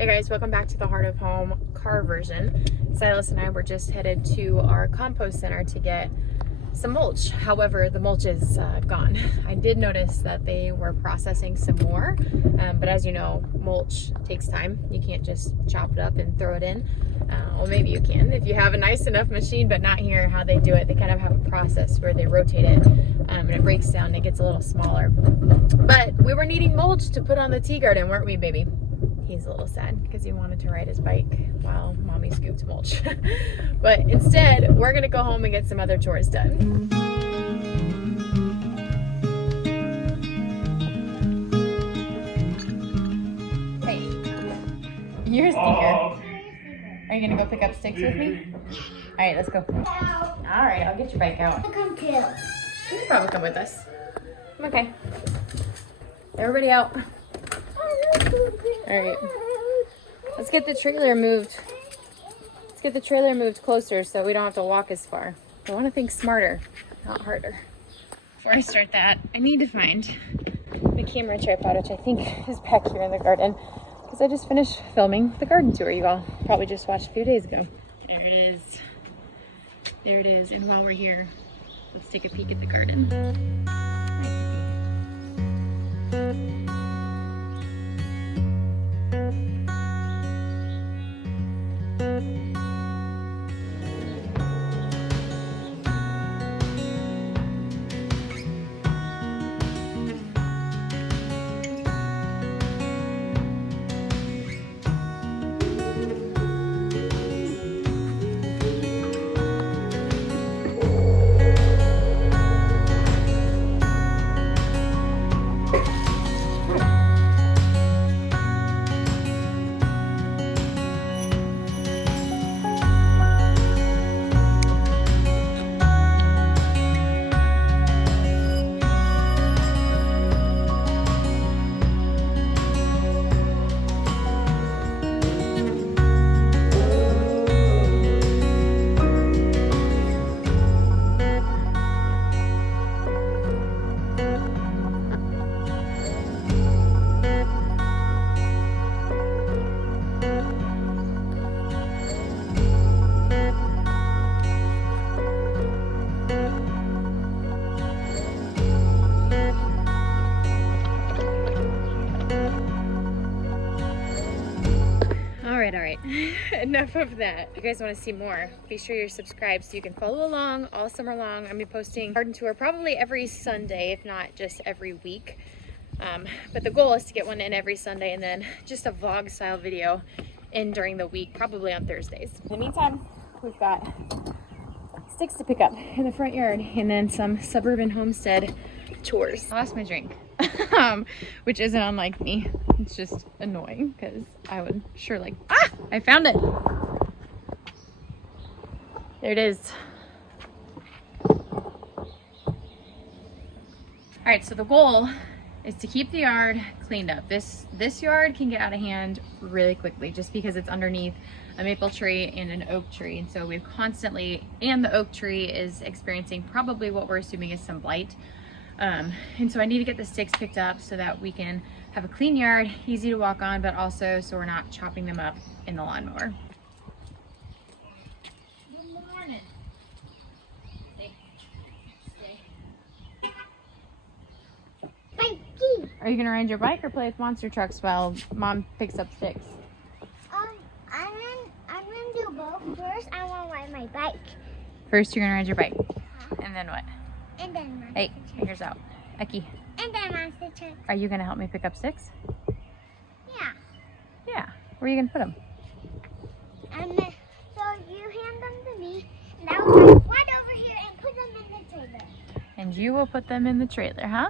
Hey guys, welcome back to the Heart of Home car version. Silas and I were just headed to our compost center to get some mulch. However, the mulch is gone. I did notice that they were processing some more, but as you know, mulch takes time. You can't just chop it up and throw it in. Well, maybe you can if you have a nice enough machine, but not here how they do it. They kind of have a process where they rotate it and it breaks down and it gets a little smaller. But we were needing mulch to put on the tea garden, weren't we, baby? He's a little sad because he wanted to ride his bike while mommy scooped mulch. But instead, we're gonna go home and get some other chores done. Hey, you're a stinker. Are you gonna go pick up sticks with me? All right, let's go. All right, I'll get your bike out. I'll come too. You can probably come with us. Okay. Everybody out. All right, let's get the trailer moved. Let's get the trailer moved closer so we don't have to walk as far. I want to think smarter, not harder. Before I start that, I need to find the camera tripod, which I think is back here in the garden, because I just finished filming the garden tour you all probably just watched a few days ago. There it is. There it is. And while we're here, let's take a peek at the garden. All right. Enough of that. If you guys want to see more, be sure you're subscribed so you can follow along all summer long. I'm gonna be posting garden tour probably every Sunday, if not just every week. But the goal is to get one in every Sunday and then just a vlog style video in during the week, probably on Thursdays. In the meantime, we've got sticks to pick up in the front yard and then some Suburban Homestead chores. I lost my drink. Which isn't unlike me. It's just annoying because I would sure like, I found it. There it is. All right, so the goal is to keep the yard cleaned up. This yard can get out of hand really quickly just because it's underneath a maple tree and an oak tree. And so we've constantly, and the oak tree is experiencing probably what we're assuming is some blight. And so I need to get the sticks picked up so that we can have a clean yard, easy to walk on, but also so we're not chopping them up in the lawnmower. Good morning. Stay. Bikey. Are you gonna ride your bike or play with monster trucks while mom picks up sticks? I'm gonna do both. First, I want to ride my bike. First, you're gonna ride your bike. And then what? And then monster Hey, truck. fingers out. Eki, And then monster truck. are you gonna help me pick up sticks? Yeah. Yeah. Where are you gonna put them? And then, so you hand them to me, and I will ride right over here and put them in the trailer. And you will put them in the trailer, huh?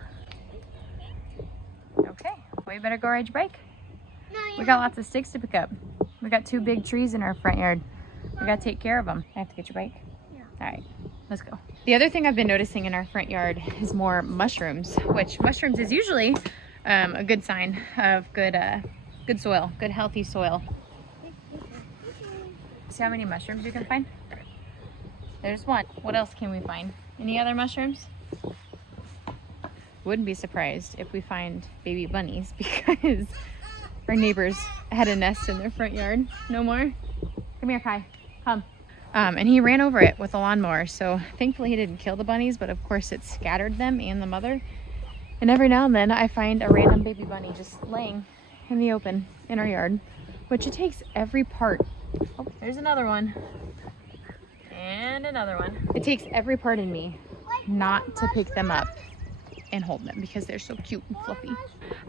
Okay. Well, you better go ride your bike. No, We got lots of sticks to pick up. We got 2 big trees in our front yard. We gotta take care of them. I have to get your bike? Yeah. All right, let's go. The other thing I've been noticing in our front yard is more mushrooms, which mushrooms is usually a good sign of good soil, good healthy soil. See how many mushrooms you can find? There's one. What else can we find? Any other mushrooms? Wouldn't be surprised if we find baby bunnies because Our neighbors had a nest in their front yard. No more? Come here, Kai. Come. And he ran over it with a lawnmower. So thankfully he didn't kill the bunnies, but of course it scattered them and the mother. And every now and then I find a random baby bunny just laying in the open in our yard, which it takes every part. Oh, there's another one. And another one. It takes every part in me not to pick them up and hold them because they're so cute and fluffy.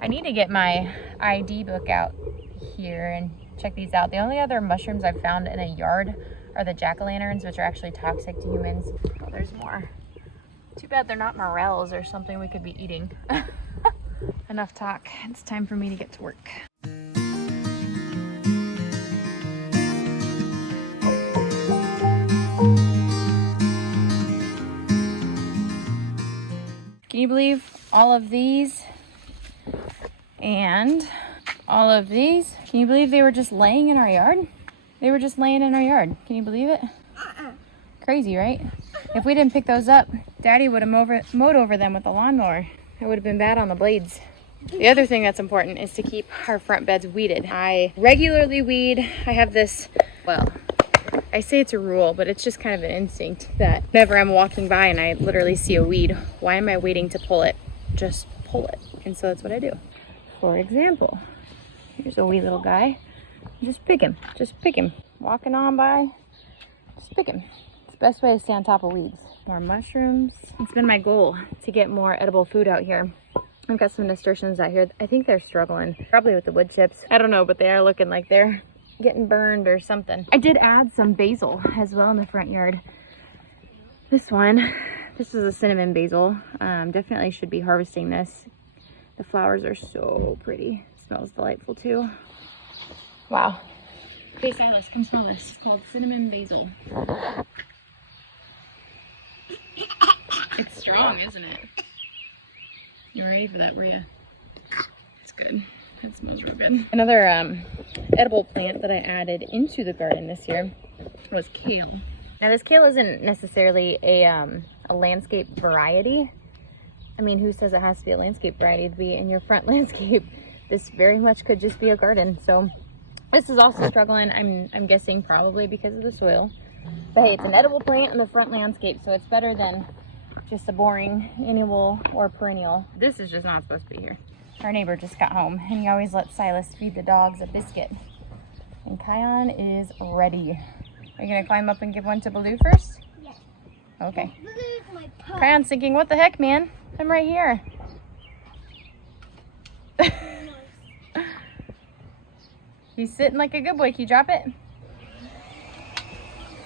I need to get my ID book out here and check these out. The only other mushrooms I've found in a yard are the jack-o'-lanterns, which are actually toxic to humans. Oh, there's more. Too bad they're not morels or something we could be eating. Enough talk. It's time for me to get to work. Can you believe all of these and all of these? Can you believe they were just laying in our yard? They were just laying in our yard. Can you believe it? Crazy, right? If we didn't pick those up, Daddy would have mowed over them with a lawnmower. It would have been bad on the blades. The other thing that's important is to keep our front beds weeded. I regularly weed. I have this, well, I say it's a rule, but it's just kind of an instinct that whenever I'm walking by and I literally see a weed, why am I waiting to pull it? Just pull it. And so that's what I do. For example, here's a wee little guy. Just pick him. Just pick him. Walking on by, just pick him. It's the best way to stay on top of weeds. More mushrooms. It's been my goal to get more edible food out here. I've got some nasturtiums out here. I think they're struggling, probably with the wood chips. I don't know, but they are looking like they're getting burned or something. I did add some basil as well in the front yard. This is a cinnamon basil. Definitely should be harvesting this. The flowers are so pretty. It smells delightful too. Wow. Hey Silas, come smell this. It's called cinnamon basil. It's strong, isn't it? You ready for that, were you? It's good. It smells real good. Another edible plant that I added into the garden this year was kale. Now this kale isn't necessarily a landscape variety. I mean, who says it has to be a landscape variety to be in your front landscape? This very much could just be a garden. So this is also struggling, I'm guessing probably because of the soil. But hey, it's an edible plant in the front landscape, so it's better than just a boring annual or perennial. This is just not supposed to be here. Our neighbor just got home and he always lets Silas feed the dogs a biscuit. And Kion is ready. Are you gonna climb up and give one to Baloo first? Yes. Okay. Baloo's my pup. Kion's thinking, what the heck, man? I'm right here. He's sitting like a good boy. Can you drop it?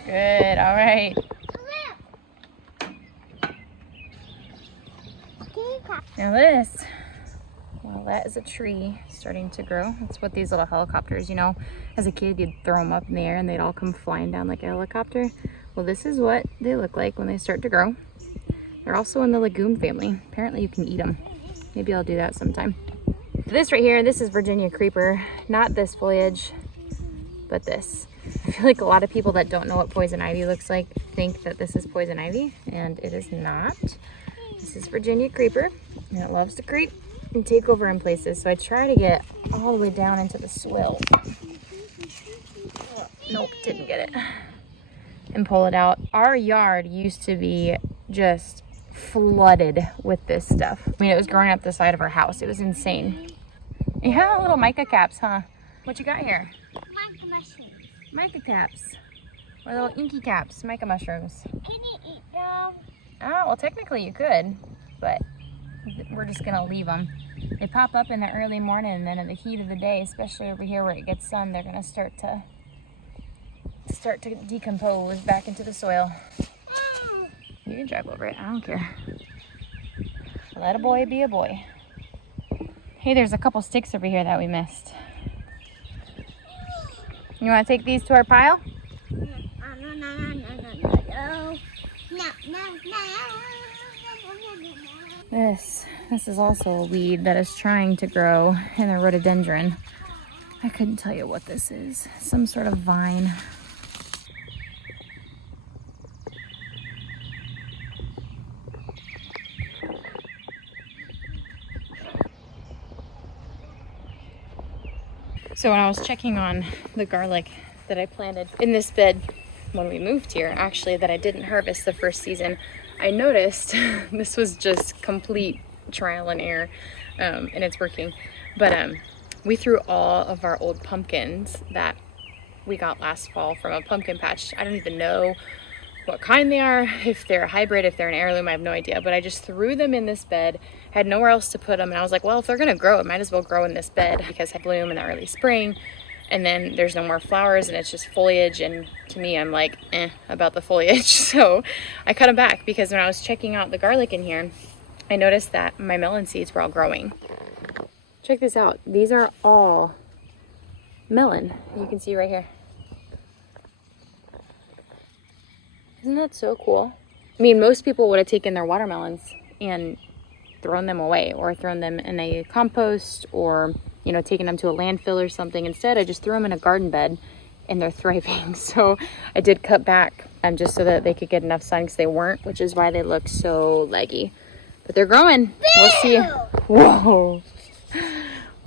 Good, all right. Now this, well, that is a tree starting to grow. That's what these little helicopters, you know, as a kid you'd throw them up in the air and they'd all come flying down like a helicopter. Well, this is what they look like when they start to grow. They're also in the legume family. Apparently you can eat them. Maybe I'll do that sometime. This right here, this is Virginia creeper. Not this foliage, but this. I feel like a lot of people that don't know what poison ivy looks like think that this is poison ivy, and it is not. This is Virginia creeper, and it loves to creep and take over in places. So I try to get all the way down into the swale. Oh, nope, didn't get it. And pull it out. Our yard used to be just flooded with this stuff. I mean, it was growing up the side of our house. It was insane. Yeah, little mica caps, huh? What you got here? Mica mushrooms. Mica caps. Or little inky caps, mica mushrooms. Can you eat them? Oh, well, technically you could, but we're just gonna leave them. They pop up in the early morning, and then in the heat of the day, especially over here where it gets sun, they're gonna start to decompose back into the soil. You can drive over it, I don't care. Let a boy be a boy. Hey, there's a couple sticks over here that we missed. You wanna take these to our pile? This is also a weed that is trying to grow in a rhododendron. I couldn't tell you what this is. Some sort of vine. So when I was checking on the garlic that I planted in this bed when we moved here, actually, that I didn't harvest the first season, I noticed this was just complete trial and error, and it's working. But we threw all of our old pumpkins that we got last fall from a pumpkin patch. I don't even know what kind they are, if they're a hybrid, if they're an heirloom, I have no idea. But I just threw them in this bed, had nowhere else to put them, and I was like, well, if they're gonna grow, it might as well grow in this bed because I bloom in the early spring, and then there's no more flowers and it's just foliage, and to me, I'm like, about the foliage. So I cut them back because when I was checking out the garlic in here, I noticed that my melon seeds were all growing. Check this out. These are all melon. You can see right here. Isn't that so cool? I mean, most people would have taken their watermelons and thrown them away or thrown them in a compost or, you know, taken them to a landfill or something. Instead, I just threw them in a garden bed and they're thriving. So I did cut back just so that they could get enough sun because they weren't, which is why they look so leggy. But they're growing. We'll see. Whoa.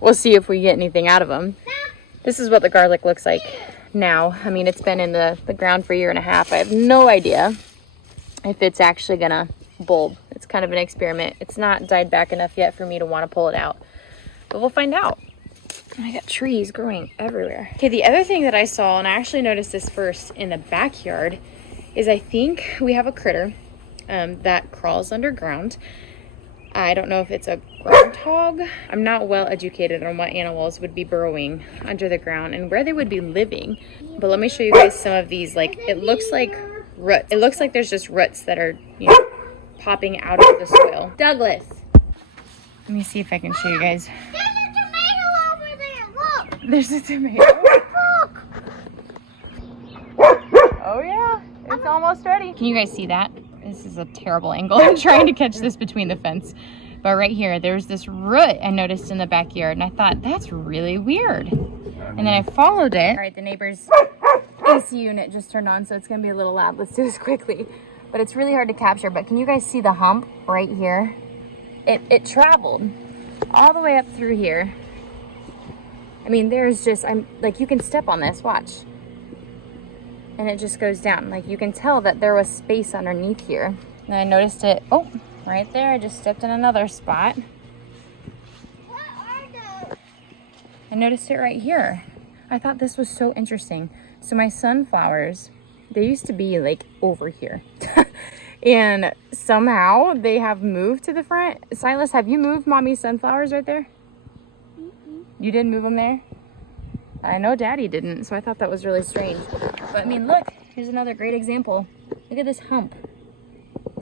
We'll see if we get anything out of them. This is what the garlic looks like now. I mean, it's been in the ground for a year and a half. I have no idea if it's actually gonna bulb. It's kind of an experiment. It's not died back enough yet for me to want to pull it out, but we'll find out. I got trees growing everywhere. Okay, the other thing that I saw, and I actually noticed this first in the backyard, is I think we have a critter that crawls underground. I don't know if it's a groundhog. I'm not well educated on what animals would be burrowing under the ground and where they would be living. But let me show you guys some of these. Like, it looks like roots. It looks like there's just roots that are, you know, popping out of the soil. Douglas. Let me see if I can show you guys. There's a tomato over there. Look. There's a tomato. Look. Oh yeah, it's almost ready. Can you guys see that? This is a terrible angle. I'm trying to catch this between the fence. But right here, there's this root I noticed in the backyard, and I thought, that's really weird. And then I followed it. All right, the neighbor's AC unit just turned on, so it's gonna be a little loud. Let's do this quickly. But it's really hard to capture. But can you guys see the hump right here? It traveled all the way up through here. I mean, there's just, you can step on this, watch. And it just goes down. Like, you can tell that there was space underneath here. And I noticed it, oh, right there. I just stepped in another spot. What are those? I noticed it right here. I thought this was so interesting. So my sunflowers, they used to be like over here. And somehow they have moved to the front. Silas, have you moved Mommy's sunflowers right there? You didn't move them there? I know Daddy didn't, so I thought that was really strange. But I mean, look, here's another great example. Look at this hump.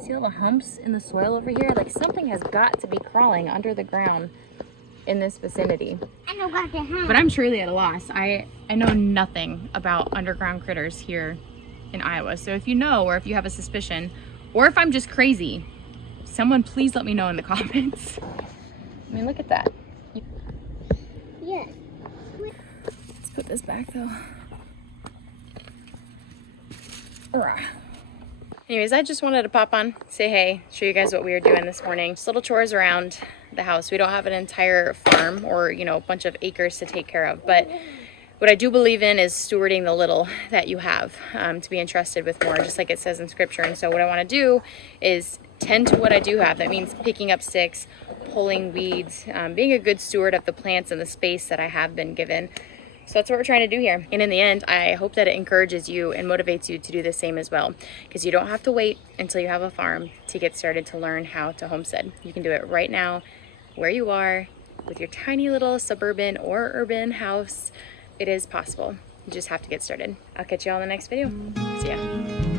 See all the humps in the soil over here? Like, something has got to be crawling under the ground in this vicinity. I know about the hump. But I'm truly at a loss. I know nothing about underground critters here in Iowa. So if you know, or if you have a suspicion, or if I'm just crazy, someone please let me know in the comments. I mean, look at that. Yes. Let's put this back though. Hurrah. Anyways, I just wanted to pop on, say hey, show you guys what we were doing this morning. Just little chores around the house. We don't have an entire farm or, you know, a bunch of acres to take care of, but what I do believe in is stewarding the little that you have, to be entrusted with more, just like it says in scripture. And so what I want to do is tend to what I do have. That means picking up sticks, pulling weeds, being a good steward of the plants and the space that I have been given. So that's what we're trying to do here. And in the end, I hope that it encourages you and motivates you to do the same as well. Because you don't have to wait until you have a farm to get started to learn how to homestead. You can do it right now, where you are, with your tiny little suburban or urban house. It is possible. You just have to get started. I'll catch you all in the next video. See ya.